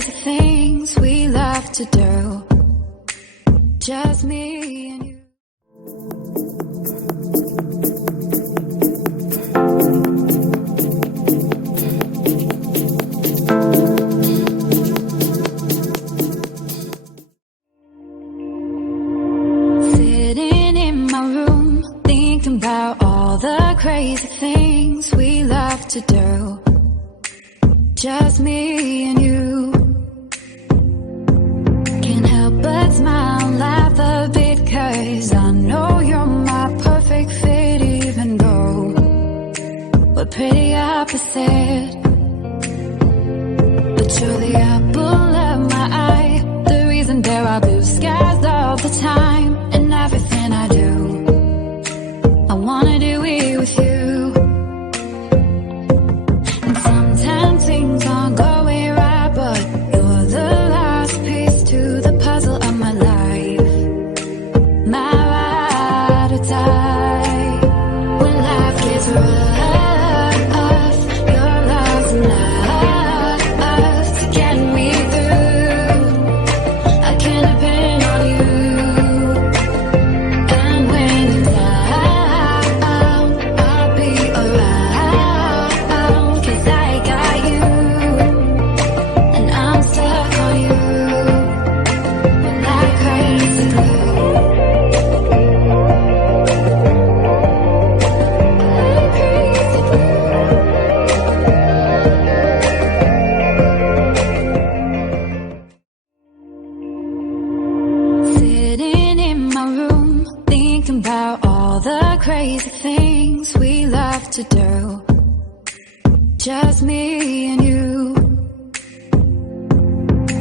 crazy things we love to do, just me and you. Sitting in my room, thinking about all the crazy things we love to do, just me and you. Can't help but smile, laugh a bit, 'cause I know you're my perfect fit, even though we're pretty opposite. But you're the apple of my eye, the reason there are blue skies all the time. And everything I do, I wanna do it with you. And sometimes things aren't going right, but you're the last piece to the puzzle of my life, my ride or die. When life gets rough, your love's enough to get me through. I can depend on you. And when you're down, I'll be around, 'cause I got you, and I'm stuck on you like crazy glue. Sitting in my room, thinking about all the crazy things we love to do, just me and you.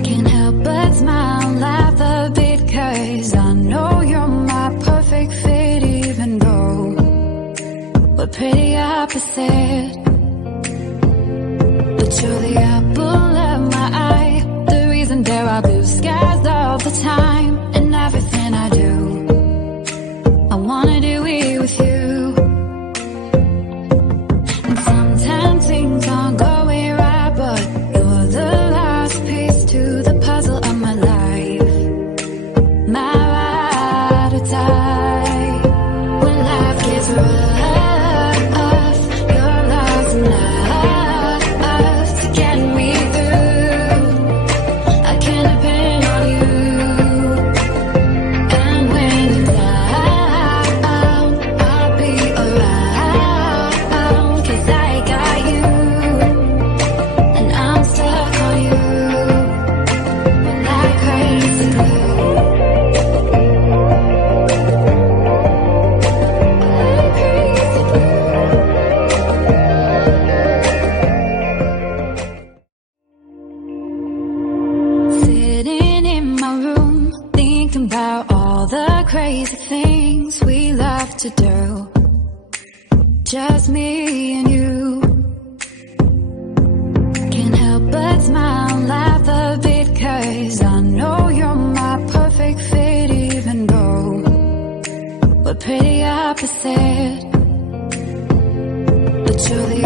Can't help but smile, laugh a bit, 'cause I know you're my perfect fit, even though we're pretty opposite. But you're the apple of my eye, the reason there are blue skies all the time. And everything I do, I wanna do it with you. And sometimes things aren't going right, but you're the last piece to the puzzle of my life, my ride or die. When life gets rough, your love's enough to get me through. I can depend on you. And when you're down, I'll be around, 'cause I got you, and I'm stuck on you like crazy glue. Sitting in my room, thinking about all the crazy things we love to do, just me and you. Can't help but smile, laugh a bit, 'cause I know you're my perfect fit, even though we're pretty opposite. But you're the